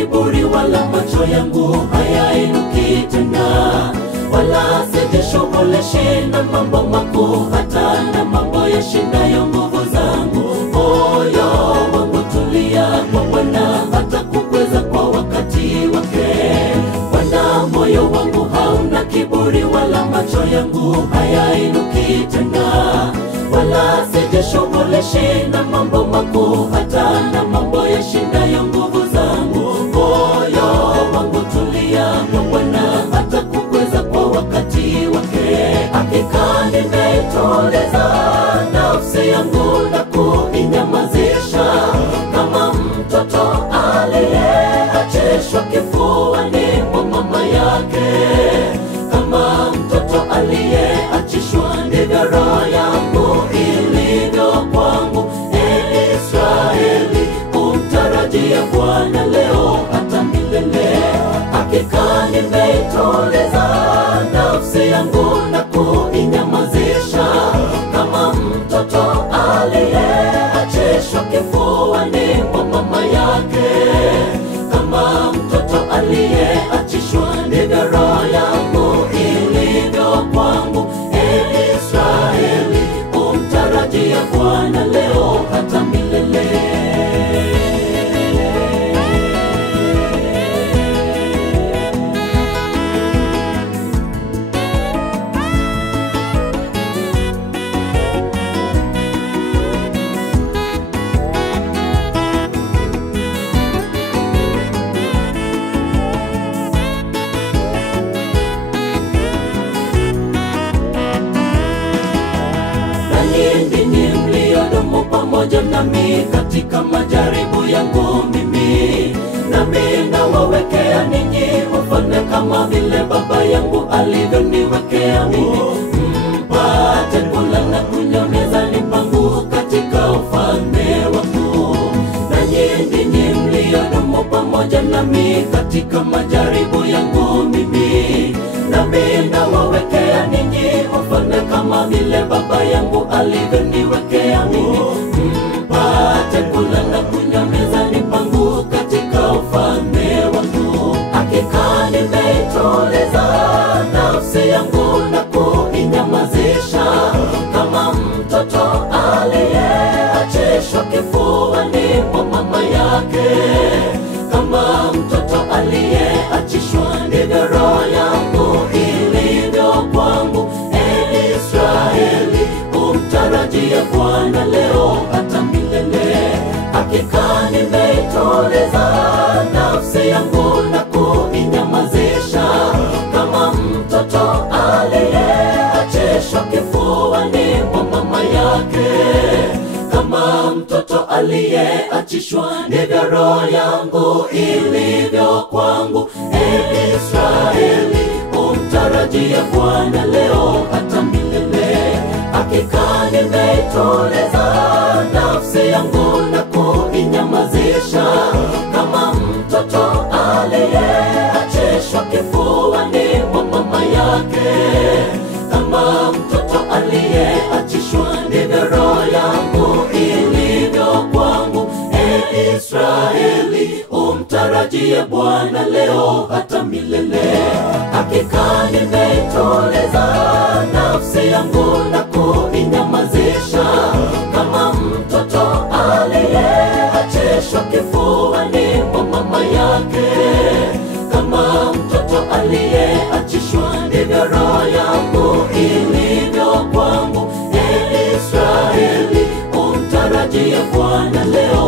kiburi wala macho yangu hayainuki tena, wala sijishughulishi na mambo makuu, hata na mambo yashindayo nguvu zangu. Moyo wangu tulia kwa Bwana, hata kukweza kwa wakati wake. Bwana, moyo wangu hauna kiburi wala macho yangu hayainuki tena, wala sijishughulishi na mambo makuu, hata na mambo yashindayo nguvu zangu. Moyo wangu tulia kwa Bwana, hata kukweza kwa wakati wake. Hakika nimeituliza nafsi yangu na kuinyamazisha, kama mtoto aliyeachishwa kifuani mwa mama yake. Kama mtoto aliyeachishwa, ndivyo roho yangu ilivyo kwangu. Israeli, umtarajie Bwana leo hata milele. Hakika nimeituliza nafsi yangu na kuinyamazisha, kama mtoto aliyeachishwa kifuani mwa mama yake. Kama mtoto aliyeachishwa, ndivyo roho yangu ilivyo kwangu. Israeli, umtarajie Bwana leo hata milele. Ndinyi mliodumu pamoja nami katika majaribu yangu mimi, nami nawawekea ninyi wafalme kama vile Baba yangu alivyoniwekea mimi, mpate kula na kunywa mezani pangu katika ufalme wangu. Nanyi ndinyi mliodumu pamoja nami katika majaribu yangu mimi, nami nawawekea ninyi wafalme kama vile Baba yangu alivyoniwekea mimi, mpate kula na kunywa mezani pangu katika ufalme wangu. Hakika nimeituliza nafsi yangu na kuinyamazisha, kama mtoto aliyeachishwa kifuani mwa mama yake. Kama mtoto aliyeachishwa, ndivyo roho yangu ilivyo kwangu. Israeli, umtarajie Bwana leo hata milele. Hakika nimeituliza nafsi yangu na kuinyamazisha, kama mtoto aliyeachishwa kifuani mwa mama yake. Kama mtoto aliyeachishwa, ndivyo roho yangu ilivyo kwangu. Israeli, umtarajie Bwana leo hata milele. Hakika nimeituliza nafsi yangu na kuinyamazisha, kama mtoto aliyeachishwa kifuani mwa mama yake. Kama mtoto aliyeachishwa, ndivyo roho yangu ilivyo kwangu. Israeli, umtarajie Bwana leo hata milele. Hakika nimeituliza nafsi yangu na kuinyamazisha, kama mtoto aliyeachishwa kifuani mwa mama yake. Kama mtoto aliyeachishwa, ndivyo roho yangu ilivyo kwangu. Israeli, umtarajie Bwana leo